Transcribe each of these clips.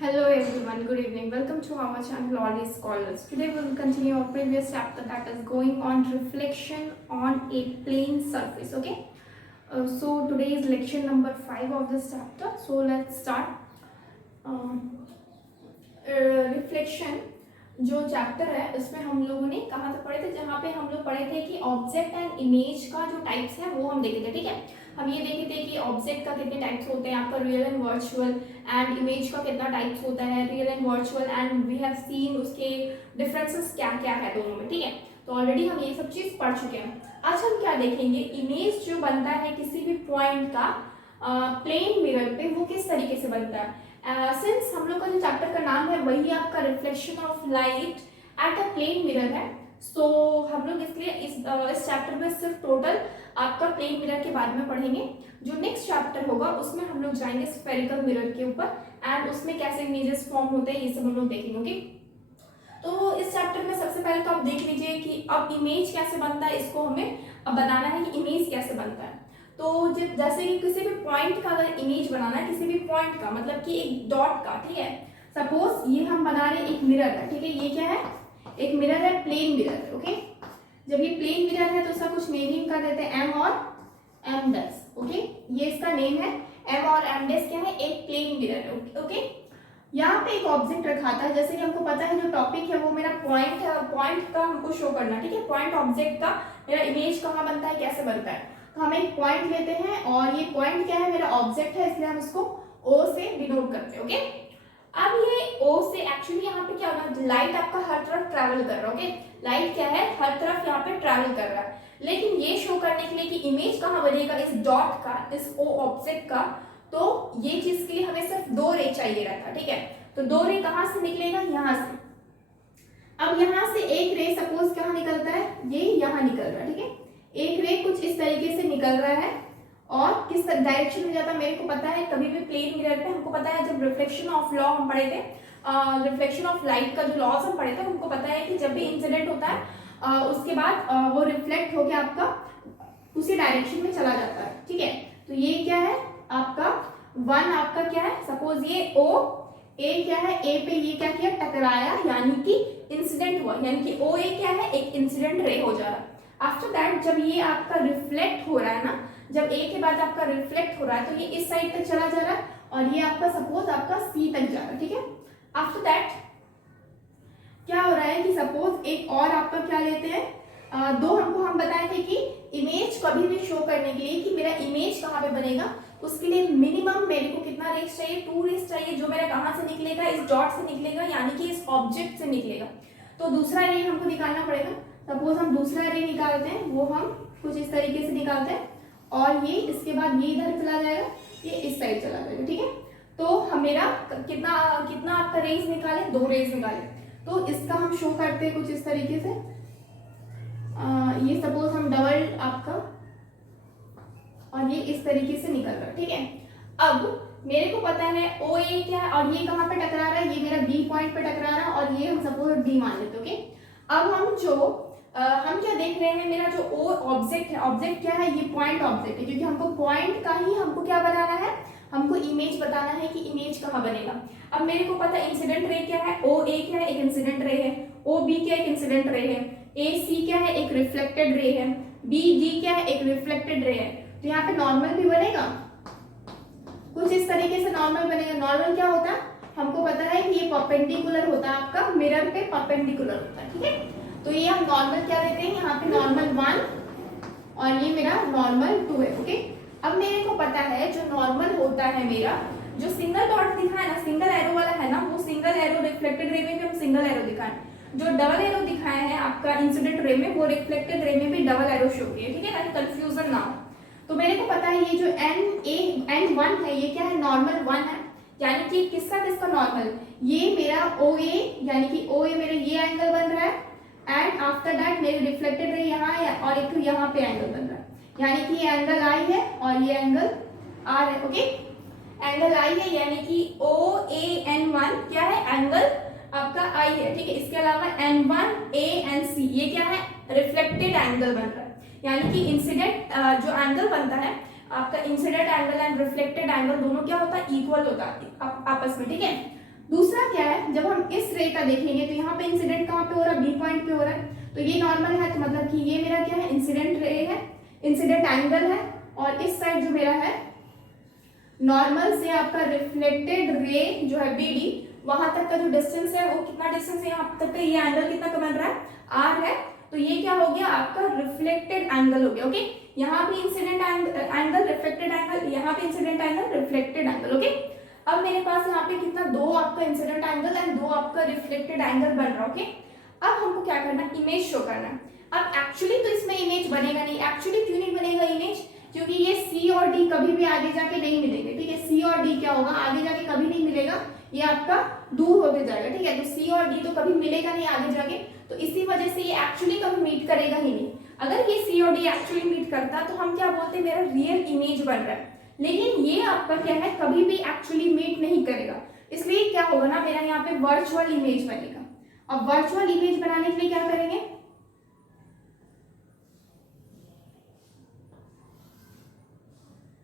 Hello everyone, good evening. Welcome to our channel All is Scholars. Today we will continue our previous chapter that is going on reflection on a plane surface. Okay. So today is lecture number 5 of this chapter. So let's start. Reflection जो chapter है उसमें हम लोगों ने कहाँ तक पढ़े थे, जहाँ पे हम लोग पढ़े थे कि ऑब्जेक्ट एंड इमेज का जो टाइप्स है वो हम देखे थे. ठीक है, हम ये देखे थे कि ऑब्जेक्ट का कितने टाइप्स होते हैं, आपका real and virtual, and image का कितना टाइप्स होता है, real and virtual, and we have seen उसके डिफरेंसेस क्या क्या है दोनों में. ठीक है, तो ऑलरेडी हम ये सब चीज पढ़ चुके हैं. आज हम क्या देखेंगे, इमेज जो बनता है किसी भी पॉइंट का प्लेन मिरर पे वो किस तरीके से बनता है. सिंस हम लोग का जो चैप्टर का नाम है वही आपका reflection of light at a plane mirror है, सो हम लोग इसलिए इस चैप्टर में सिर्फ टोटल आपका प्लेन मिरर के बारे में पढ़ेंगे. जो नेक्स्ट चैप्टर होगा उसमें हम लोग जाएंगे स्फेरिकल मिरर के ऊपर, एंड उसमें कैसे इमेजेस फॉर्म होते हैं ये सब हम लोग देखेंगे. ओके, तो इस चैप्टर में सबसे पहले तो आप देख लीजिए कि अब इमेज कैसे बनता है, इसको हमें अब बताना है कि इमेज कैसे बनता है. तो जैसे कि किसी भी पॉइंट का अगर इमेज बनाना है, किसी भी पॉइंट का मतलब कि एक डॉट का, ठीक है, सपोज ये हम बना रहे हैं एक मिरर है. ठीक है, ये क्या है, एक मिरर है, प्लेन मिरर है. ओके, जब ये प्लेन मिरर है तो इसका कुछ नेमिंग कर देते हैं एम और एम डैश. ओके, ये इसका नेम है एम और एम डैश क्या है, एक प्लेन मिरर है. ओके, यहाँ पे एक ऑब्जेक्ट रखा था, जैसे कि हमको पता है जो टॉपिक है वो मेरा पॉइंट है, पॉइंट का हमको शो करना. ठीक है, पॉइंट ऑब्जेक्ट का मेरा इमेज कहाँ बनता है, कैसे बनता है. तो हम एक पॉइंट लेते हैं और ये पॉइंट क्या है, मेरा ऑब्जेक्ट है, इसलिए हम इसको O से डिनोट करते हैं. ओके, अब ये O से एक्चुअली यहाँ पे क्या होगा, लाइट आपका हर तरफ ट्रैवल कर रहा है. ओके, लाइट क्या है, हर तरफ यहाँ पे ट्रैवल कर रहा है, लेकिन ये शो करने के लिए कि इमेज कहाँ बनेगा इस डॉट का, इस O ऑब्जेक्ट का, तो ये चीज के लिए हमें सिर्फ 2 रे चाहिए रहता. ठीक है, तो 2 रे कहाँ से निकलेगा, यहाँ से. अब यहाँ से एक रे सपोज कहाँ निकलता है, ये यहाँ निकल रहा है. ठीक है, एक रे कुछ इस तरीके से निकल रहा है और किस डायरेक्शन में जाता है मेरे को पता है. कभी भी प्लेन मिरर पे हमको पता है, जब रिफ्लेक्शन ऑफ लॉ हम पढ़े थे, रिफ्लेक्शन ऑफ लाइट का जो लॉज हम पढ़े थे, हमको पता है कि जब भी इंसिडेंट होता है उसके बाद वो रिफ्लेक्ट होकर आपका उसी डायरेक्शन में चला जाता है. ठीक है, तो ये क्या है आपका 1, आपका क्या है, सपोज ये O, ए क्या है, ए पे ये क्या किया, टकराया, यानी कि इंसिडेंट हुआ, यानी कि ओ ए क्या है, एक इंसिडेंट रे हो जा रहा है. आफ्टर दैट जब ये आपका रिफ्लेक्ट हो रहा है ना, जब ए के बाद आपका रिफ्लेक्ट हो रहा है तो ये इस साइड तक चला जा रहा है और ये आपका सपोज आपका सी तक जा रहा है. ठीक है, आफ्टर दैट क्या हो रहा है कि सपोज एक और आपका क्या लेते हैं, दो हमको हम बताए थे कि इमेज कभी भी शो करने के लिए कि मेरा इमेज कहाँ पे बनेगा, उसके लिए मिनिमम मेरे को कितना रेस चाहिए, 2 रेस चाहिए, जो मेरा कहाँ से निकलेगा, इस डॉट से निकलेगा, यानी कि इस ऑब्जेक्ट से निकलेगा. तो दूसरा रे हमको निकालना पड़ेगा. सपोज हम दूसरा रे निकालते हैं, वो हम कुछ इस तरीके से निकालते हैं और ये इसके बाद ये इधर चला जाएगा, ये इस साइड चला जाएगा. ठीक है, तो हम मेरा कितना कितना आपका रेस निकाले, 2 रेस निकाले. तो इसका हम शो करते हैं कुछ इस तरीके से. ये सपोज हम डबल आपका और ये इस तरीके से निकल रहा है. ठीक है, अब मेरे को पता है ओ ए क्या है और ये कहाँ पे टकरा रहा है, ये मेरा बी पॉइंट पे टकरा रहा है और ये हम सपोज डी मान लेते. ओके, अब हम क्या देख रहे हैं, मेरा जो ओ ऑब्जेक्ट है, ऑब्जेक्ट क्या है, ये पॉइंट ऑब्जेक्ट है, क्योंकि हमको पॉइंट का ही हमको क्या बनाना है, हमको इमेज बताना है कि इमेज कहाँ बनेगा. अब मेरे को पता है इंसिडेंट रे क्या है, ओ ए क्या है, एक इंसिडेंट रे है, ओ बी क्या है, एक इंसिडेंट रे है, ए सी क्या है, एक रिफ्लेक्टेड रे है, बी डी क्या है, एक रिफ्लेक्टेड रे है. तो यहाँ पे नॉर्मल भी बनेगा, कुछ इस तरीके से नॉर्मल बनेगा. नॉर्मल क्या होता है, हमको पता है कि ये परपेंडिकुलर होता है, आपका मिरर पे परपेंडिकुलर होता है. ठीक है, तो ये हम नॉर्मल क्या देते हैं, यहाँ पे नॉर्मल 1 और ये मेरा नॉर्मल 2 है. ओके, अब मेरे को पता है जो नॉर्मल होता है मेरा, जो सिंगल डॉट दिखा है ना, सिंगल एरो वाला है ना, वो सिंगल एरो रिफ्लेक्टेड रे में भी हम सिंगल एरो दिखाएं. जो डबल एरो दिखाए हैं आपका इंसिडेंट रे में, वो रिफ्लेक्टेड रे में भी डबल एरो शो किए. ठीक है, ताकि कंफ्यूजन ना हो. तो मेरे को पता है ये जो N1 है, ये क्या है, नॉर्मल 1 है, यानी कि किसका किसका नॉर्मल, ये मेरा OA, यानी कि OA मेरा ये एंगल बन रहा है, एंड आफ्टर दैट मेरे रिफ्लेक्टेड रे यहाँ है और एक तो यहाँ पे एंगल बन रहा है, यानी कि ये एंगल I है और ये एंगल R है. ओके, एंगल I है, यानी कि OAN1 क्या है, एंगल आपका I है. ठीक है, इसके अलावा N1 A N C ये क्या है, रिफ्लेक्टेड एंगल बन रहा है, यानी कि इंसिडेंट जो एंगल बनता है आपका, incident angle and reflected angle दोनों क्या होता है, इक्वल होता है आपस में. ठीक है, दूसरा क्या है, जब हम इस रे का देखेंगे तो यहाँ पे इंसिडेंट कहाँ पे हो रहा है, बी पॉइंट पे हो रहा है, तो ये नॉर्मल है, तो मतलब कि ये मेरा क्या है, इंसिडेंट रे है, इंसिडेंट एंगल है, और इस साइड जो मेरा है नॉर्मल से आपका रिफ्लेक्टेड रे जो है बी डी, वहां तक का जो डिस्टेंस है वो कितना डिस्टेंस है, यहाँ तक का ये एंगल कितना का बन रहा है, आर है, तो ये क्या हो गया आपका रिफ्लेक्टेड एंगल हो गया। ओके, यहाँ भी इंसिडेंट एंगल, रिफ्लेक्टेड एंगल, यहाँ पे incident angle, reflected angle. Okay, अब मेरे पास यहाँ पे कितना, दो आपका इंसिडेंट एंगल एंड दो आपका रिफ्लेक्टेड एंगल बन रहा है। ओके, अब हमको क्या करना है, इमेज शो करना है। अब एक्चुअली तो इसमें इमेज बनेगा नहीं, एक्चुअली क्यों नहीं बनेगा इमेज, क्योंकि ये सी और डी कभी भी आगे जाके नहीं मिलेंगे। ठीक है, सी और डी क्या होगा, आगे जाके कभी नहीं मिलेगा, ये आपका दूर होते जाएगा। ठीक है, तो सी और डी तो कभी मिलेगा नहीं आगे जाके, तो इसी वजह से ये एक्चुअली कभी मीट करेगा ही नहीं। अगर ये सी और डी एक्चुअली मीट करता तो हम क्या बोलते, मेरा रियल इमेज बन रहा है, लेकिन ये आपका क्या है, कभी भी एक्चुअली मीट नहीं करेगा, इसलिए क्या होगा ना, मेरा यहाँ पे वर्चुअल इमेज बनेगा। अब वर्चुअल इमेज बनाने के लिए क्या करेंगे,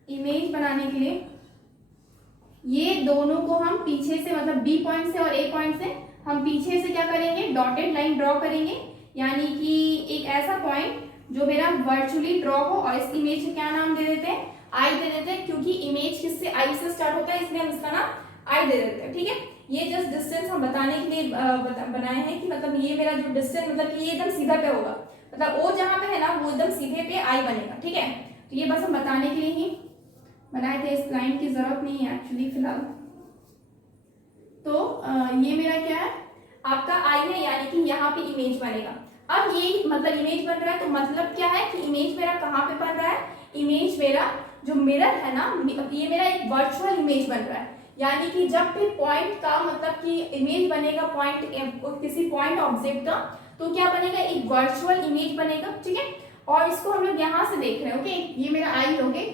इमेज बनाने के लिए ये दोनों को हम पीछे से, मतलब बी पॉइंट से और ए पॉइंट से हम पीछे से क्या करेंगे, डॉटेड लाइन ड्रॉ करेंगे, यानी कि एक ऐसा पॉइंट जो मेरा वर्चुअली ड्रॉ हो, और इस इमेज को क्या नाम दे देते हैं, आई दे देते हैं, क्योंकि इमेज किससे, आई से स्टार्ट होता है, इसलिए हम इसका नाम आई दे देते हैं। ठीक है, ये जस्ट डिस्टेंस हम बताने के लिए बनाए हैं कि मतलब ये मेरा जो डिस्टेंस, मतलब कि ये एकदम सीधा पे होगा, मतलब ओ जहाँ पे है ना वो एकदम सीधे पे आई बनेगा। ठीक है, तो ये बस हम बताने के लिए ही बनाए थे, इस लाइन की जरूरत नहीं है एक्चुअली फिलहाल। तो ये मेरा क्या है, आपका आई है, यानी कि यहाँ पे इमेज बनेगा। अब ये मतलब इमेज बन रहा है, तो मतलब क्या है कि इमेज मेरा कहाँ पे बन रहा है, इमेज मेरा जो मिरर है ना, ये मेरा एक वर्चुअल इमेज बन रहा है, यानी कि जब भी पॉइंट का मतलब कि इमेज बनेगा पॉइंट, किसी पॉइंट ऑब्जेक्ट का, तो क्या बनेगा, एक वर्चुअल इमेज बनेगा। ठीक है, और इसको हम लोग यहाँ से देख रहे हैं। ओके, ये मेरा आई हो गई,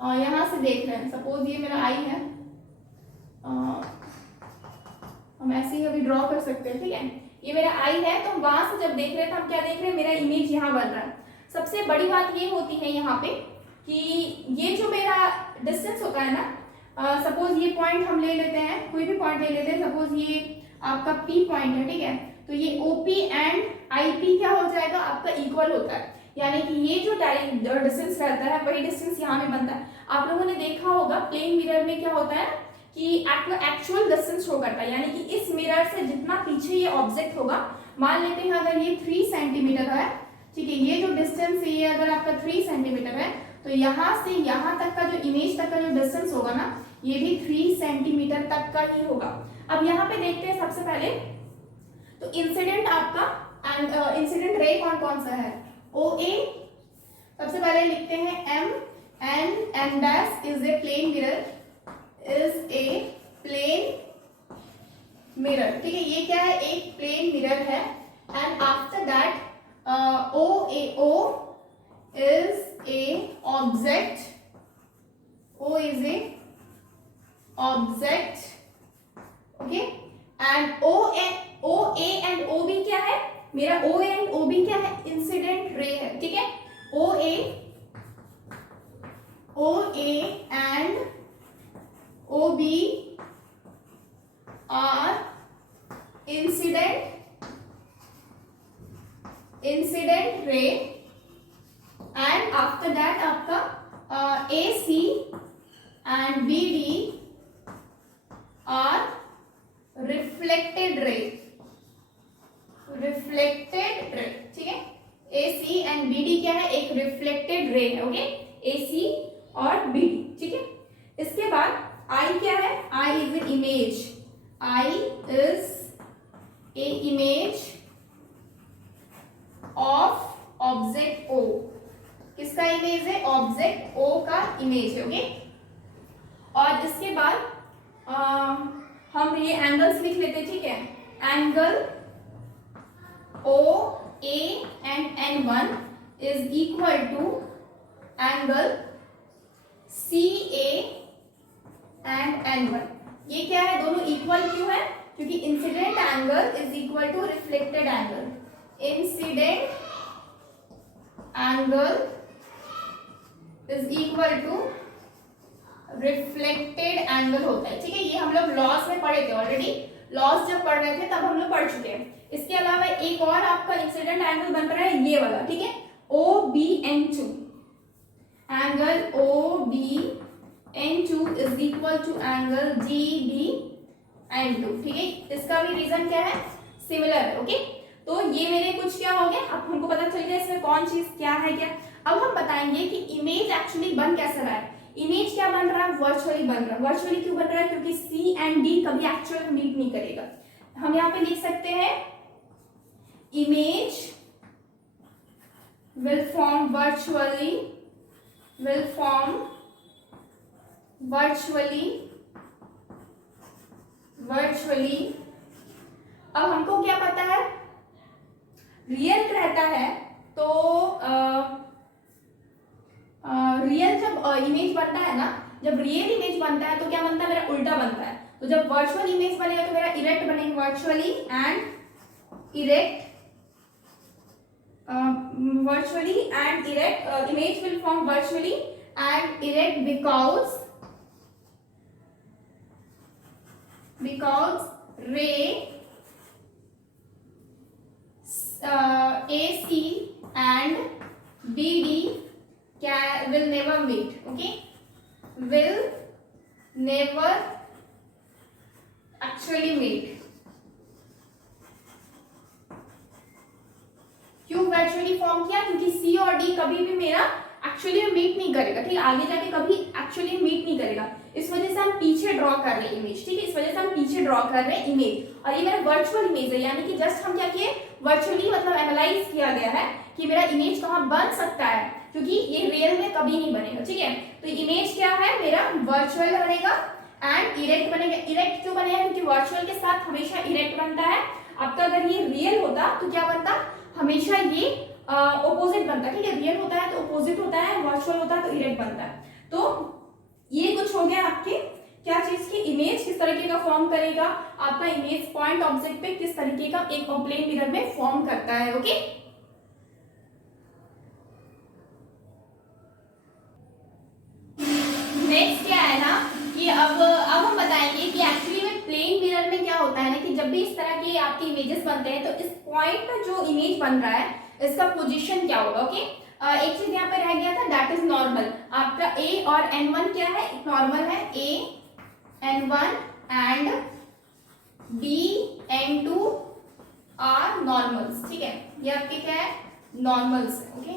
और यहाँ से देख रहे हैं, सपोज ये मेरा आई है, हम ऐसे ही अभी ड्रॉ कर सकते हैं। ठीक है, ये मेरा आई है, तो वहां से जब देख रहे हैं तो हम क्या देख रहे हैं, मेरा इमेज यहाँ बन रहा है। सबसे बड़ी बात ये होती है यहाँ पे कि ये जो मेरा डिस्टेंस होता है ना, सपोज ये पॉइंट हम ले लेते हैं, कोई भी पॉइंट ले लेते हैं, सपोज ये आपका पी पॉइंट है। ठीक है, तो ये ओपी एंड आईपी क्या हो जाएगा, आपका इक्वल होता है, यानी कि ये जो डिस्टेंस रहता है वही डिस्टेंस यहाँ में बनता है। आप लोगों ने देखा होगा प्लेन मिरर में क्या होता है कि एक्चुअल डिस्टेंस शो करता है, यानी कि इस मिरर से जितना पीछे ये ऑब्जेक्ट होगा, मान लेते हैं अगर ये 3 सेंटीमीटर है, ठीक है, ये जो डिस्टेंस है ये अगर आपका 3 सेंटीमीटर है, तो यहाँ से यहाँ तक का जो इमेज तक का जो डिस्टेंस होगा ना, ये भी 3 सेंटीमीटर तक का ही होगा। अब यहाँ पे देखते हैं सबसे पहले, तो इंसिडेंट आपका इंसिडेंट रे कौन कौन सा है, ओ ए, सबसे पहले लिखते हैं M, N M dash is a plane mirror, is a plane mirror. ठीक है, ये क्या है, एक प्लेन मिरर है, and after that O A, O is a object, O is a object. Okay, and O A and O B क्या है, मेरा ओ ए एंड ओ बी क्या है, इंसिडेंट रे है। ठीक है, O A and O B are incident ray, and after that आपका A C and B D are reflected ray, ठीक है, A C and B D क्या है, एक रिफ्लेक्टेड रे है। ओके, ए सी और बी डी। ठीक है, इसके बाद आई क्या है, I is an image, I is a image of object O, किसका इमेज है, ऑब्जेक्ट ओ का इमेज है। ओके, और इसके बाद हम ये एंगल्स लिख लेते हैं। ठीक है, angle O A and N one is equal to angle C A and N one. ये क्या है, दोनों इक्वल क्यों है, क्योंकि incident angle is equal to reflected angle, incident angle is equal to reflected angle होता है, ठीक है। ये हम लोग लॉस में पढ़े थे ऑलरेडी, लॉस जब पढ़ रहे थे तब हम लोग पढ़ चुके हैं। इसके अलावा एक और आपका इंसिडेंट एंगल बन रहा है ये वाला, ठीक है, OBN2, angle OBN2 is equal to angle GBN2, ठीक है। इसका भी रीजन क्या है, सिमिलर है, ओके। तो ये मेरे कुछ क्या हो गया, अब हमको पता चल गया इसमें कौन चीज क्या है क्या। अब हम बताएंगे कि इमेज एक्चुअली बन कैसा रहा है। इमेज क्या बन रहा है, वर्चुअली बन रहा है। वर्चुअली क्यों बन रहा है, क्योंकि C एंड D कभी एक्चुअल में मीट नहीं करेगा। हम यहाँ पे लिख सकते हैं इमेज will form virtually। अब हमको क्या पता है, रियल रहता है तो रियल जब इमेज बनता है ना, जब रियल इमेज बनता है तो क्या बनता है, मेरा उल्टा बनता है। तो जब वर्चुअल इमेज बनेगा तो मेरा इरेक्ट बनेगा, virtually and erect, image will form virtually and erect because ray AC and BD will never meet, okay, will never actually meet। क्यों वर्चुअली फॉर्म किया, क्योंकि C और D कभी भी मेरा एक्चुअली में मीट नहीं करेगा, ठीक है, आगे जाके कभी एक्चुअली मीट नहीं करेगा। इस वजह से हम पीछे ड्रॉ कर रहे हैं इमेज, ठीक है, इस वजह से हम पीछे ड्रॉ कर रहे हैं इमेज। और ये मेरा वर्चुअल इमेज है, यानी कि जस्ट हम क्या किए, वर्चुअली मतलब एनालाइज किया गया है कि मेरा इमेज कहाँ बन सकता है, क्योंकि ये रियल में कभी नहीं बनेगा, ठीक है। तो इमेज क्या है, मेरा वर्चुअल बनेगा एंड इरेक्ट बनेगा। इरेक्ट क्यों बनेगा, क्योंकि वर्चुअल के साथ हमेशा इरेक्ट बनता है। आपका अगर ये रियल होता तो क्या बनता, हमेशा ये ऑपोजिट बनता है, ठीक है, रियल होता है तो ऑपोजिट होता है, वर्चुअल होता है तो इरेक्ट बनता है। तो ये कुछ हो गया आपके क्या चीज की, इमेज किस तरीके का फॉर्म करेगा, आपका इमेज पॉइंट ऑब्जेक्ट पे किस तरीके का एक प्लेन मिरर में फॉर्म करता है, ओके। नेक्स्ट क्या है ना कि अब हम बताएंगे कि एक्चुअली में प्लेन मिरर में क्या होता है ना कि जब भी इस तरह के आपके इमेजेस बनते हैं तो इस पॉइंट पर जो इमेज बन रहा है इसका पोजीशन क्या होगा, ओके। एक चीज यहाँ पे रह गया था, दैट इज नॉर्मल। आपका A और N1 क्या है, नॉर्मल है, A N1 and B N2 are normals, ठीक है, ये आपके क्या है, नॉर्मल्स, ओके।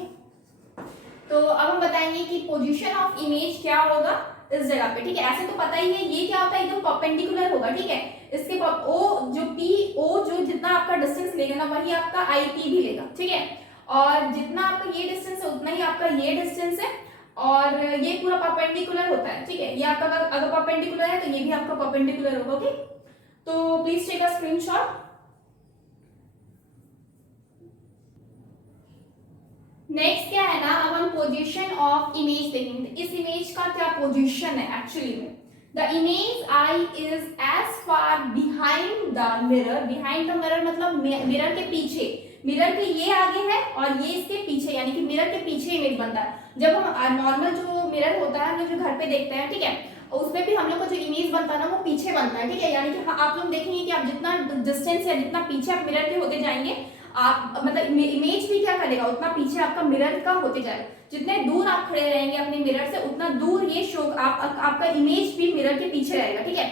तो अब हम बताएंगे कि पोजीशन ऑफ इमेज क्या होगा इस जगह पे, ठीक है। ऐसे तो पता ही है ये क्या होता है, एकदम परपेंडिकुलर होगा, ठीक है। इसके O जो जितना आपका डिस्टेंस लेगा ना वही आपका IP भी लेगा, ठीक है। और जितना आपका ये डिस्टेंस है उतना ही आपका ये डिस्टेंस है, और ये पूरा परपेंडिकुलर होता है, ठीक है। ये आपका अगर परपेंडिकुलर है तो ये भी आपका परपेंडिकुलर होगा, ओके। तो please take a screenshot. Next क्या है ना, अब हम पोजीशन ऑफ इमेज देखेंगे। इस इमेज का क्या पोजीशन है एक्चुअली में, the image I is as far behind the mirror. Behind the mirror मतलब मिरर के पीछे, मिरर के ये आगे है और ये इसके पीछे, यानी कि मिरर के पीछे इमेज बनता है। जब हम नॉर्मल जो मिरर होता है हम लोग जो घर पे देखते हैं, ठीक है, उसमें भी हम लोग का जो इमेज बनता है ना वो पीछे बनता है, ठीक है। यानी कि आप लोग देखेंगे कि आप जितना डिस्टेंस या जितना पीछे आप मिरर के होते जाएंगे, आप मतलब इमेज भी क्या करेगा, उतना पीछे आपका मिरर का होते जाएगा। जितने दूर आप खड़े रहेंगे अपने मिरर से उतना दूर ये शो आपका इमेज भी मिरर के पीछे रहेगा, ठीक है।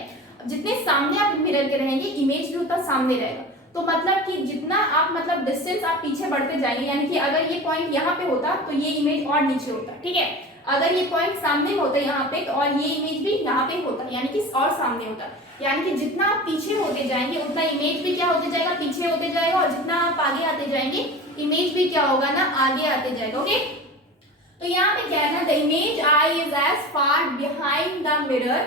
जितने सामने आप मिरर के रहेंगे इमेज भी उतना सामने रहेगा। तो मतलब कि जितना आप मतलब डिस्टेंस आप पीछे बढ़ते जाएंगे, यानी कि अगर ये पॉइंट यहाँ पे होता तो ये इमेज और नीचे होता, ठीक है। अगर ये पॉइंट सामने में होता यहाँ पे तो और ये इमेज भी यहाँ पे होता, यानी कि और सामने होता। यानी कि जितना आप पीछे होते जाएंगे उतना इमेज भी क्या होते जाएगा, पीछे होते जाएगा, और जितना आप आगे आते जाएंगे इमेज भी क्या होगा ना, आगे आते जाएगा, ओके। तो यहाँ पे क्या है ना, the image I is as far behind the mirror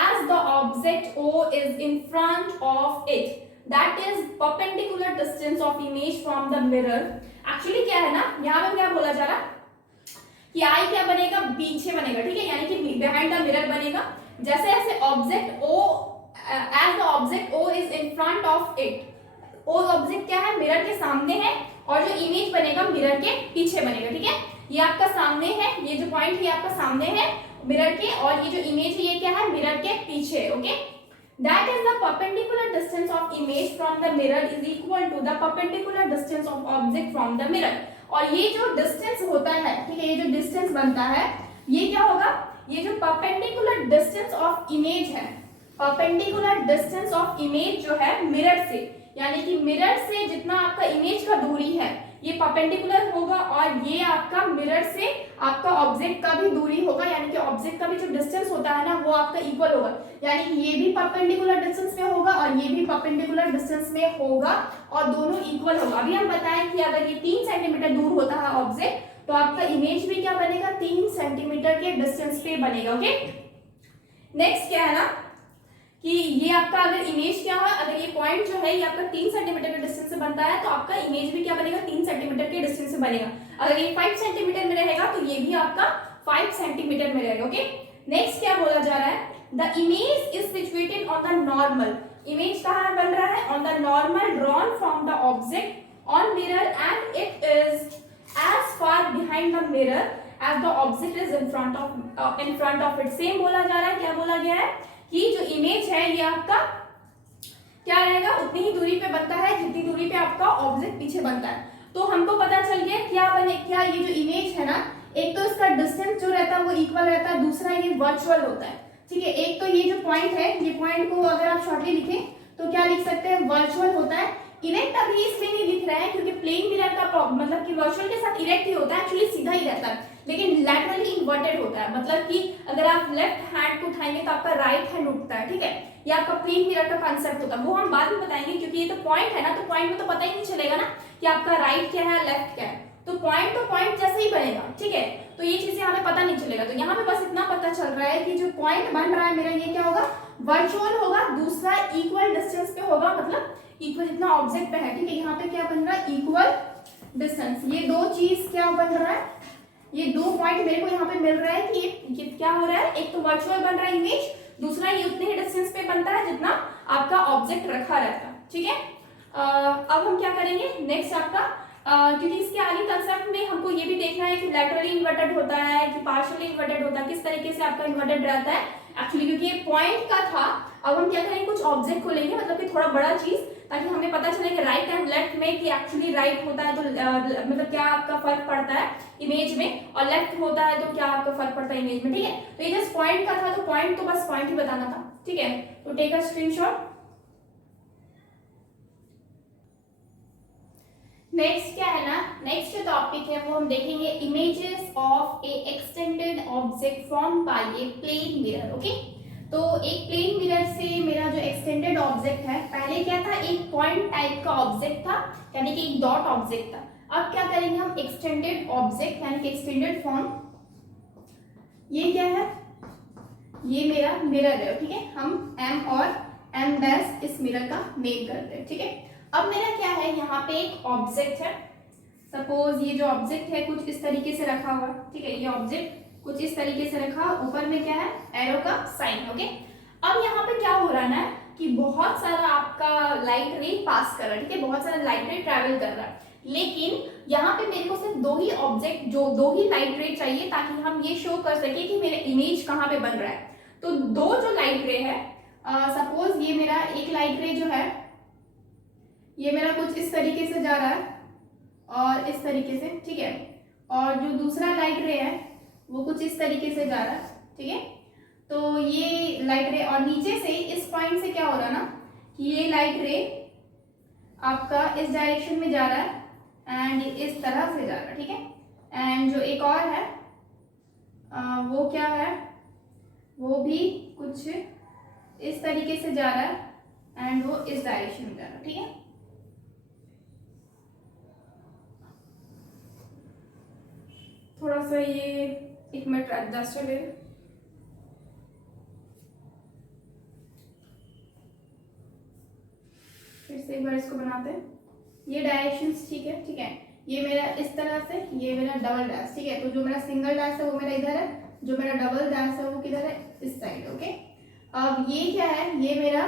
as the object O is in front of it, that is perpendicular distance of image from the mirror. Actually क्या है ना, यहाँ पे क्या बोला जा रहा कि आई क्या बनेगा, पीछे बनेगा, ठीक है, यानी कि बिहाइंड द मिरर बनेगा। जैसे जैसे object O as the object O is in front of it, O object क्या है, मिरर के सामने है, और जो इमेज बनेगा मिरर के पीछे बनेगा, ठीक है। ये आपका सामने है, ये जो पॉइंट है आपका सामने है, मिरर के, और ये जो इमेज है ये क्या है, मिरर के पीछे। Okay, that is the perpendicular distance of image from the mirror is equal to the perpendicular distance of object from the mirror. और ये जो डिस्टेंस होता है, ठीक है, ये जो डिस्टेंस बनता है ये क्या होगा, ये जो परपेंडिकुलर डिस्टेंस ऑफ इमेज है, परपेंडिकुलर डिस्टेंस ऑफ इमेज जो है मिरर से, यानी कि मिरर से जितना आपका इमेज का दूरी है ये परपेंडिकुलर होगा, और ये आपका मिरर से आपका ऑब्जेक्ट का भी दूरी होगा, यानी कि ऑब्जेक्ट का भी जो डिस्टेंस होता है ना वो आपका इक्वल होगा, यानी कि ये भी परपेंडिकुलर डिस्टेंस में होगा और ये भी परपेंडिकुलर डिस्टेंस में होगा और दोनों इक्वल होगा। अभी हम बताएं कि अगर ये 3 सेंटीमीटर दूर होता है ऑब्जेक्ट तो आपका इमेज भी क्या बनेगा, 3 सेंटीमीटर के डिस्टेंस पे बनेगा। ओके, नेक्स्ट क्या है ना कि ये आपका अगर इमेज क्या है, अगर ये पॉइंट जो है ये आपका 3 सेंटीमीटर के डिस्टेंस से बनता है तो आपका इमेज भी क्या बनेगा, 3 सेंटीमीटर के डिस्टेंस से बनेगा। अगर ये 5 सेंटीमीटर में रहेगा तो ये भी आपका 5 सेंटीमीटर में रहेगा। ओके, नेक्स्ट क्या बोला जा रहा है, the image is situated on the normal, image कहाँ बन रहा है, on the normal drawn from the object on mirror and it is as far behind the mirror as the object is in front of it। Same बोला जा रहा है, क्या बोला गया है कि जो इमेज है ये आपका क्या रहेगा, उतनी ही दूरी पे बनता है जितनी दूरी पे आपका ऑब्जेक्ट पीछे बनता है। तो हमको पता चल गया क्या बने, क्या ये जो इमेज है ना, एक तो इसका डिस्टेंस जो रहता है वो इक्वल रहता है, दूसरा ये वर्चुअल होता है। ठीक है, एक तो ये जो पॉइंट है, ये पॉइंट को अगर आप शॉर्टली लिखें तो क्या लिख सकते हैं, वर्चुअल होता है। इरेक्ट अभी इसलिए नहीं लिख रहे हैं क्योंकि प्लेन मिरर का मतलब कि वर्चुअल के साथ इरेक्ट ही होता है, एक्चुअली सीधा ही रहता है, लेकिन लैटरली इन्वर्टेड होता है, मतलब कि अगर आप लेफ्ट हैंड को उठाएंगे तो आपका राइट हैंड उठता है। ठीक है, ये आपका प्लेन मिरर का कांसेप्ट होता है, वो हम बाद में बताएंगे, क्योंकि ये तो पॉइंट है ना, तो पॉइंट में तो पता ही नहीं चलेगा ना कि आपका राइट क्या है लेफ्ट क्या है, तो पॉइंट जैसे ही बनेगा। ठीक है, तो ये चीजें हमें पता नहीं चलेगा, तो यहाँ पे बस इतना पता चल रहा है कि जो पॉइंट बन रहा है मेरा ये क्या होगा, वर्चुअल होगा, दूसरा इक्वल डिस्टेंस पे होगा, मतलब इक्वल जितना ऑब्जेक्ट पे है। ठीक है, यहाँ पे क्या बन रहा है, इक्वल डिस्टेंस। ये दो चीज क्या बन रहा है, ये दो पॉइंट मेरे को यहाँ पे मिल रहा है कि ये क्या हो रहा है, एक तो वर्चुअल बन रहा है इमेज, दूसरा ये उतने ही डिस्टेंस पे बनता है जितना आपका ऑब्जेक्ट रखा रहता है। ठीक है, अब हम क्या करेंगे नेक्स्ट आपका, क्योंकि इसके आगे कंसेप्ट में हमको ये भी देखना है कि लैटरली इन्वर्टेड होता है कि पार्शियली इन्वर्टेड होता है, किस तरीके से आपका इन्वर्टेड रहता है एक्चुअली, क्योंकि ये पॉइंट का था। अब हम क्या करेंगे, कुछ ऑब्जेक्ट को लेंगे, मतलब कि थोड़ा बड़ा चीज, ताकि हमें पता चले कि राइट एंड लेफ्ट में कि एक्चुअली राइट होता है तो मतलब क्या आपका फर्क पड़ता है इमेज में, और लेफ्ट होता है तो क्या आपका फर्क पड़ता है इमेज में। ठीक है, तो ये जस्ट पॉइंट का था, तो पॉइंट तो बस पॉइंट ही बताना था। ठीक है, तो टेक अ स्क्रीनशॉट। नेक्स्ट क्या है ना, नेक्स्ट जो टॉपिक है वो हम देखेंगे images of a extended object from by a plane mirror. Okay, तो एक प्लेन मिरर से मेरा जो एक्सटेंडेड ऑब्जेक्ट है, पहले क्या था, एक पॉइंट टाइप का ऑब्जेक्ट था, यानी कि एक डॉट ऑब्जेक्ट था। अब क्या करेंगे हम, एक्सटेंडेड ऑब्जेक्ट यानी कि एक्सटेंडेड फॉर्म, ये क्या है, ये मेरा मिरर है। ठीक है, हम एम और एम डैश इस मिरर का नेम करते हैं। ठीक है, अब मेरा क्या है, यहाँ पे एक ऑब्जेक्ट है, सपोज ये जो ऑब्जेक्ट है कुछ इस तरीके से रखा हुआ। ठीक है, ये ऑब्जेक्ट कुछ इस तरीके से रखा, ऊपर में क्या है, एरो का साइन। ओके, अब यहाँ पे क्या हो रहा है ना कि बहुत सारा आपका लाइट रे पास कर रहा है। ठीक है, बहुत सारा लाइट रे ट्रैवल कर रहा है, लेकिन यहाँ पे मेरे को सिर्फ दो ही ऑब्जेक्ट, जो दो ही लाइट रे चाहिए ताकि हम ये शो कर सके कि मेरे इमेज कहाँ पे बन रहा है। तो दो जो लाइट रे है, सपोज ये मेरा एक लाइट रे जो है ये मेरा कुछ इस तरीके से जा रहा है और इस तरीके से। ठीक है, और जो दूसरा लाइट रे है वो कुछ इस तरीके से जा रहा है। ठीक है, तो ये लाइट रे, और नीचे से इस पॉइंट से क्या हो रहा है ना कि ये लाइट रे आपका इस डायरेक्शन में जा रहा है एंड इस तरह से जा रहा है। ठीक है, एंड जो एक और है वो क्या है, वो भी कुछ इस तरीके से जा रहा है एंड वो इस डायरेक्शन में जा रहा है। ठीक है, थोड़ा सा ये एक मिनट एडजस्ट ले, फिर से एक बार इसको बनाते हैं, ये डायरेक्शंस। ठीक है, ठीक है, ये मेरा इस तरह से, ये मेरा डबल डैश। ठीक है, तो जो मेरा सिंगल डैश है वो मेरा इधर है, जो मेरा डबल डैश है वो किधर है, इस साइड। ओके, अब ये क्या है, ये मेरा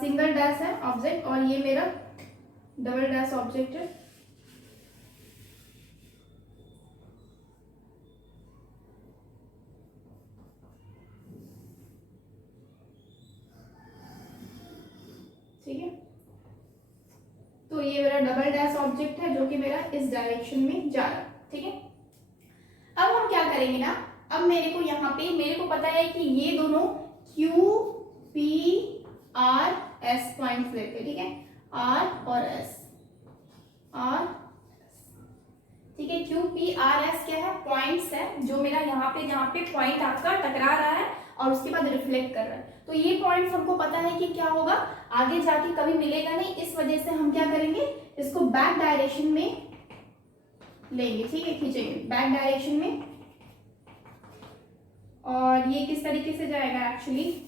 सिंगल डैश है ऑब्जेक्ट और ये मेरा डबल डैश ऑब्जेक्ट है। मेरा डबल डैश ऑब्जेक्ट है जो कि मेरा इस डायरेक्शन में जा रहा है, ठीक है। अब हम क्या करेंगे ना, अब मेरे को यहाँ पे मेरे को पता है कि ये दोनों Q P R S points लेते हैं, ठीक है, R और S, R, ठीक है। Q P R S क्या है, पॉइंट्स है जो मेरा यहाँ पे जहाँ पे पॉइंट आपका टकरा रहा है और उसके बाद रिफ्लेक्ट कर रहा है। तो ये पॉइंट्स हमको पता है कि क्या होगा, आगे जाके कभी मिलेगा नहीं, इस वजह से हम क्या करेंगे, इसको बैक डायरेक्शन में लेंगे, ठीक है, खींचेंगे बैक डायरेक्शन में। और ये किस तरीके से जाएगा एक्चुअली,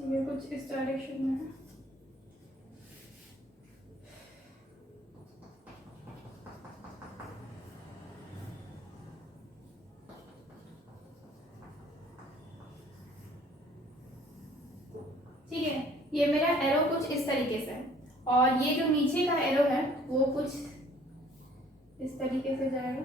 ये कुछ इस डायरेक्शन में है। ठीक है, ये मेरा एरो कुछ इस तरीके से है और ये जो नीचे का एरो है वो कुछ इस तरीके से जाएगा।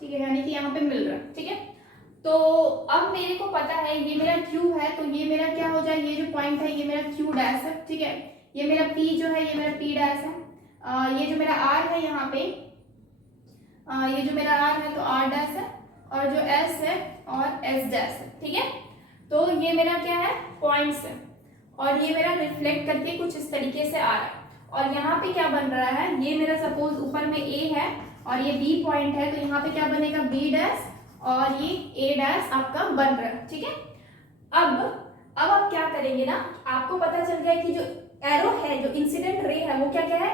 ठीक है, यानी कि यहाँ पे मिल रहा है, ठीक है। तो अब मेरे को पता है ये मेरा Q है, तो ये मेरा क्या हो जाए, ये जो पॉइंट है ये मेरा Q डैश है, ठीक है। ये मेरा P जो है ये मेरा P डैश है। ये जो मेरा R है यहाँ पे, ये जो मेरा R है तो R डैश है, और जो S है और S डैश है, ठीक है। तो ये मेरा क्या है, पॉइंट्स है, और ये मेरा रिफ्लेक्ट करके कुछ इस तरीके से आ रहा है। और यहाँ पे क्या बन रहा है, ये मेरा सपोज ऊपर में A है और ये B पॉइंट है, तो यहाँ पे क्या बनेगा, B डैश, और ये A डैश आपका बन रहा है, ठीक है। अब आप क्या करेंगे ना, आपको पता चल गया कि जो एरो है, जो इंसिडेंट रे है वो क्या क्या है,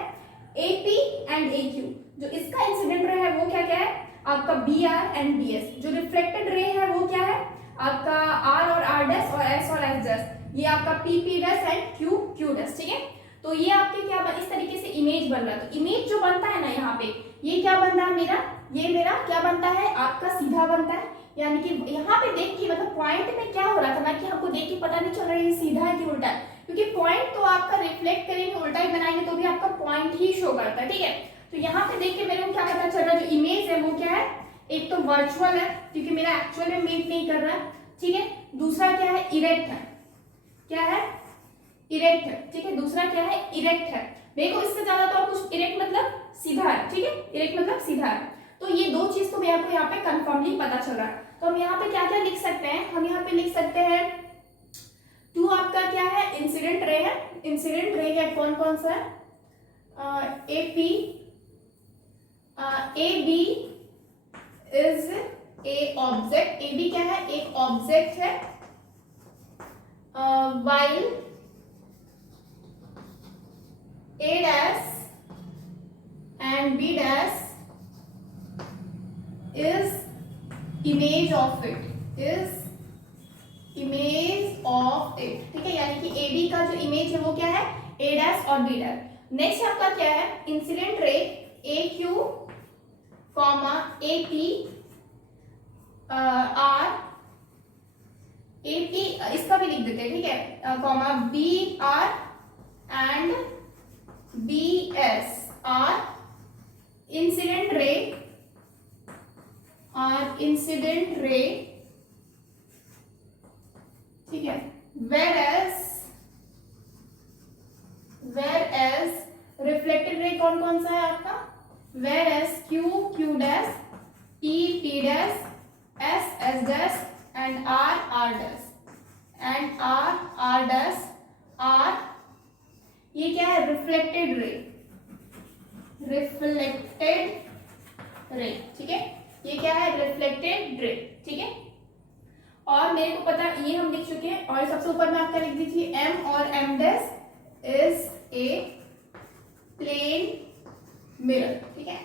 AP एंड AQ। जो इसका इंसिडेंट रे है वो क्या क्या है, आपका BR एंड BS। जो रिफ्लेक्टेड रे है वो क्या है, आपका R और R डैश और S और S डैश, ये आपका PP dash and Q dash, ठीक है। तो ये आपके क्या इस तरीके से इमेज बन रहा है। तो इमेज जो बनता है ना यहाँ पे, ये क्या बन रहा है मेरा, ये मेरा क्या बनता है, आपका सीधा बनता है। यानी कि यहाँ पे देखिए, मतलब पॉइंट में क्या हो रहा था ना कि हमको देख के पता नहीं चल रहा है ये सीधा है कि उल्टा है, क्योंकि पॉइंट तो आपका रिफ्लेक्ट करेंगे, उल्टा ही बनाएंगे तो भी आपका पॉइंट ही शो करता है, ठीक है। तो यहाँ पे देख के मेरे को क्या पता चल रहा है, जो इमेज है वो क्या है, एक तो वर्चुअल है क्योंकि मेरा एक्चुअल में मीट नहीं कर रहा है, ठीक है। दूसरा क्या है, इरेक्ट है, क्या है, इरेक्ट है, ठीक है। दूसरा क्या है, इरेक्ट है। देखो इससे ज्यादा तो कुछ, इरेक्ट मतलब सीधा है, ठीक है, इरेक्ट मतलब सीधा है। तो ये दो चीज तो मेरे को यहाँ पे कंफर्मली पता चल रहा है। तो हम यहाँ पे क्या क्या लिख सकते हैं, हम यहाँ पे लिख सकते हैं, टू आपका क्या है, इंसिडेंट रे है। इंसिडेंट रे है कौन कौन सा है, AP, AB is a object, AB क्या है, एक ऑब्जेक्ट है, while A dash and B dash is image of it, is image of it, ठीक है। यानी कि AB का जो इमेज है वो क्या है, A dash और B dash। नेक्स्ट आपका क्या है, incident ray AQ comma AP R, AP इसका भी लिख देते हैं, ठीक है, comma BR and BS are incident ray, ठीक है। whereas रिफ्लेक्टेड रे कौन कौन सा है आपका, whereas Q dash, P dash, S dash and R dash and R dash R, ये क्या है, रिफ्लेक्टेड रे, ठीक है। ये क्या है, रिफ्लेक्टेड रे, ठीक है। और मेरे को पता, ये हम लिख चुके हैं। और सबसे ऊपर में आपका लिख दीजिए M और M dash is a plane mirror, ठीक है।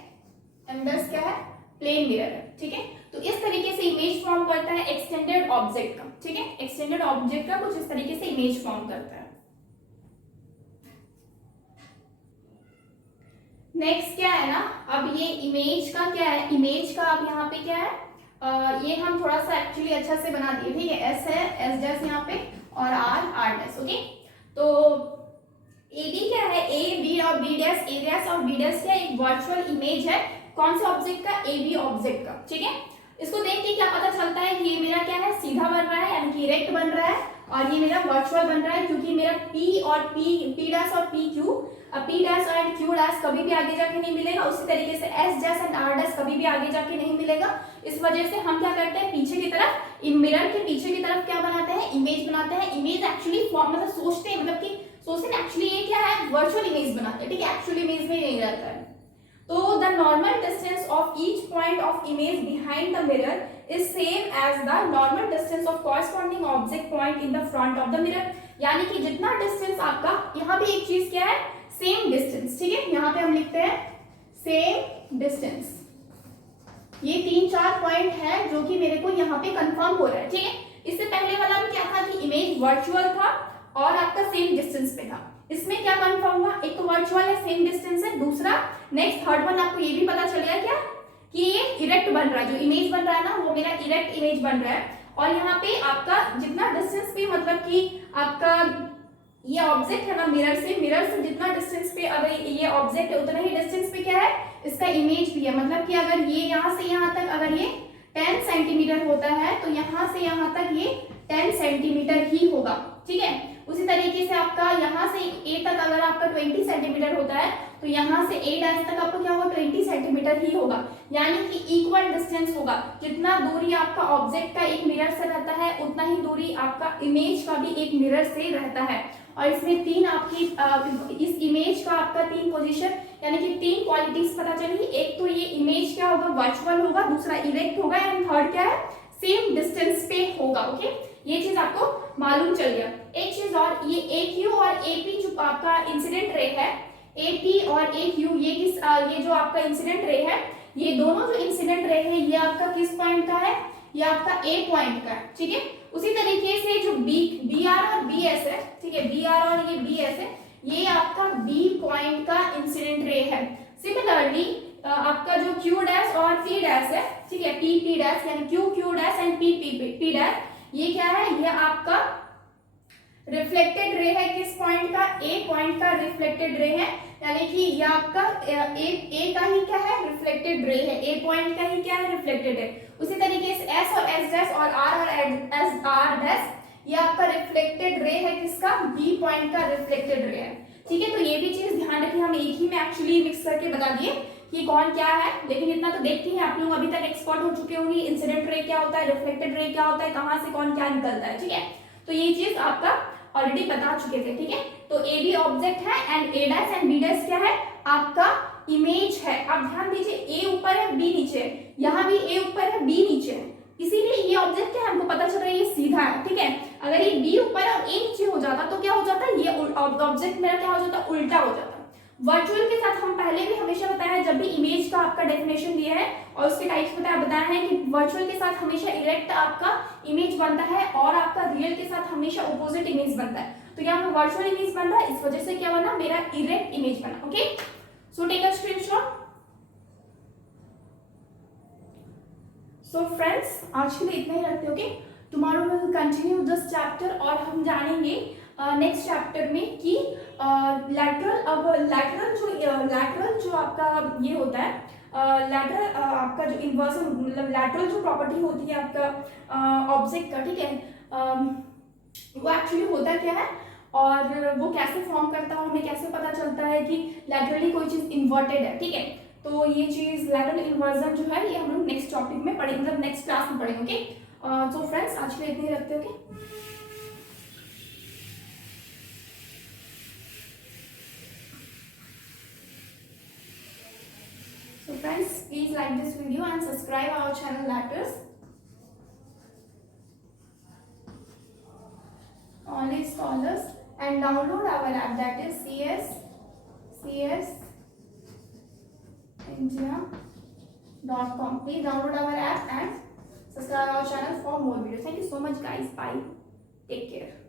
M डैश क्या है, प्लेन मिरर है, ठीक है। तो इस तरीके से इमेज फॉर्म करता है एक्सटेंडेड ऑब्जेक्ट का, ठीक है। एक्सटेंडेड ऑब्जेक्ट का कुछ इस तरीके से इमेज फॉर्म करता है। नेक्स्ट क्या है ना, अब ये इमेज का क्या है, इमेज का अब यहाँ पे क्या है, ये हम थोड़ा सा एक्चुअली अच्छा से बना दिए, ठीक है। एस है, एस डैश यहाँ पे, और आर डैश, ओके। तो ए बी क्या है, ए बी और बी डैश, ए डैश और बी डैश क्या, एक वर्चुअल इमेज है कौन से ऑब्जेक्ट का, ए बी ऑब्जेक्ट का, ठीक है। इसको देख के क्या पता चलता है कि ये मेरा क्या है, सीधा बन रहा है यानी कि इरेक्ट बन रहा है, और ये मेरा वर्चुअल बन रहा है क्योंकि मेरा पी और पी डैश और P Q, P dash and Q dash कभी भी आगे जाके नहीं मिलेगा। उसी तरीके से S dash and R dash कभी भी आगे जाके नहीं मिलेगा। इस वजह से हम क्या करते हैं, पीछे की तरफ, मिरर के पीछे की तरफ क्या बनाते हैं, इमेज बनाते हैं। इमेज एक्चुअली मतलब सोचते हैं, मतलब कि सोचते हैं एक्चुअली ये क्या है, वर्चुअल इमेज बनाते हैं, ठीक है, एक्चुअली इमेज में नहीं रहता है। तो the normal distance of each point of image behind the mirror is same as the normal distance of corresponding object point in the front of the mirror। यानी कि जितना डिस्टेंस आपका, यहाँ भी एक चीज क्या है, सेम डिस्टेंस, ठीक है। यहाँ पे हम लिखते हैं सेम डिस्टेंस। ये 3-4 पॉइंट है जो कि मेरे को यहाँ पे कंफर्म हो रहा है, ठीक है। इससे पहले वाला में क्या था कि इमेज वर्चुअल था और आपका सेम डिस्टेंस पे था। इसमें क्या कंफर्म हुआ, एक तो वर्चुअल है, सेम डिस्टेंस है, दूसरा नेक्स्ट थर्ड वन आपको ये भी पता चल गया क्या कि ये इरेक्ट बन रहा है, जो इमेज बन रहा है ना वो मेरा इरेक्ट इमेज बन रहा है। और यहाँ पे आपका जितना डिस्टेंस पे, मतलब कि आपका ये ऑब्जेक्ट है ना, मिरर से जितना डिस्टेंस पे अगर ये ऑब्जेक्ट है उतना ही डिस्टेंस पे क्या है, इसका इमेज भी है। मतलब कि अगर ये यहाँ से यहाँ तक अगर ये 10 सेंटीमीटर होता है तो यहाँ से यहाँ तक ये 10 सेंटीमीटर ही होगा, ठीक है। उसी तरीके से आपका यहाँ से ए तक अगर आपका 20 सेंटीमीटर होता है तो यहाँ से ए डैश तक आपको क्या होगा, 20 सेंटीमीटर ही होगा। यानी कि इक्वल डिस्टेंस होगा। जितना दूरी आपका ऑब्जेक्ट का एक मिरर से रहता है उतना ही दूरी आपका इमेज का भी एक मिरर से रहता है। और इसमें तीन आपकी इस इमेज का आपका 3 पोजीशन यानी कि 3 क्वालिटीज पता चली। एक तो ये इमेज क्या होगा, वर्चुअल होगा, दूसरा इरेक्ट होगा, एंड थर्ड क्या है, सेम डिस्टेंस पे होगा, ओके। ये चीज आपको मालूम चल गया। एक चीज और, ये ए क्यू और ए पी जो आपका इंसिडेंट रे है, ए पी और ए क्यू, ये जो आपका इंसिडेंट रे है, ये दोनों जो इंसिडेंट रे है ये आपका किस पॉइंट का है, ये आपका ए पॉइंट का है, ठीक है। उसी तरीके से जो बी आर और बी एस है, ठीक है, बी आर और ये बी एस है, ये आपका बी पॉइंट का इंसिडेंट रे है। सिमिलरली आपका जो क्यू डैश और पी डैश है, ठीक है, पी पी डैश यानी Q dash and P P dash, ये क्या है, ये आपका रिफ्लेक्टेड रे है। किस पॉइंट का, ए पॉइंट का रिफ्लेक्टेड रे है। यानी कि ये आपका ए का ही क्या है, रिफ्लेक्टेड रे है, ए पॉइंट का ही क्या है, रिफ्लेक्टेड है। उसी तरीके से एस और एस डैश और एस आर डैश, ये आपका रिफ्लेक्टेड रे है किसका, बी पॉइंट का रिफ्लेक्टेड रे है, ठीक है। तो ये भी चीज ध्यान रखिए, हम एक ही में एक्चुअली मिक्स करके बता दिए कि कौन क्या है, लेकिन इतना तो देखते हैं आप लोग अभी तक एक्सपर्ट हो चुके होंगे, इंसिडेंट रे क्या होता है, रिफ्लेक्टेड रे क्या होता है, कहां से कौन क्या निकलता है, ठीक है। तो ये चीज आपका ऑलरेडी बता चुके थे, ठीक है। तो ए बी ऑब्जेक्ट है and A dash and B dash क्या है, आपका इमेज है। आप ध्यान दीजिए, ए ऊपर है बी नीचे है, यहाँ भी ए ऊपर है बी नीचे है, इसीलिए ये ऑब्जेक्ट क्या है, हमको पता चल रहा है ये सीधा है, ठीक है। अगर ये बी ऊपर और ए नीचे हो जाता तो क्या हो जाता, ये ऑब्जेक्ट मेरा क्या हो जाता, उल्टा हो जाता। वर्चुअल के साथ हम पहले भी हमेशा बताया है, जब भी इमेज का आपका डेफिनेशन दिया है और उसके टाइप्स बताया है कि वर्चुअल के साथ हमेशा इरेक्ट आपका इमेज बनता है और आपका रियल के साथ हमेशा ऑपोजिट इमेज बनता है। तो यहाँ पे वर्चुअल इमेज बन रहा है, इस वजह से क्या बना, मेरा इरेक्ट इमेज बना, okay. So take a screenshot. So friends, आज के लिए इतना ही रखते, okay. Tomorrow will continue this chapter और हम जानेंगे नेक्स्ट चैप्टर में कि लैटरल जो आपका ये होता है, लैटरल आपका जो इन्वर्सन मतलब लैटरल जो प्रॉपर्टी होती है आपका ऑब्जेक्ट का, ठीक है, वो एक्चुअली होता क्या है और वो कैसे फॉर्म करता है, हमें कैसे पता चलता है कि लैटरली कोई चीज इन्वर्टेड है, ठीक है। तो ये चीज लैटरल इन्वर्जन जो है ये हम लोग नेक्स्ट टॉपिक में पढ़ेंगे, मतलब नेक्स्ट क्लास में पढ़ेंगे, ओके। सो फ्रेंड्स, आज के लिए इतने ही रखते, okay. So friends, please like this video and subscribe our channel Ladders. Only scholars, and download our app, that is CS India.com. Please download our app and subscribe our channel for more videos. Thank you so much guys. Bye. Take care.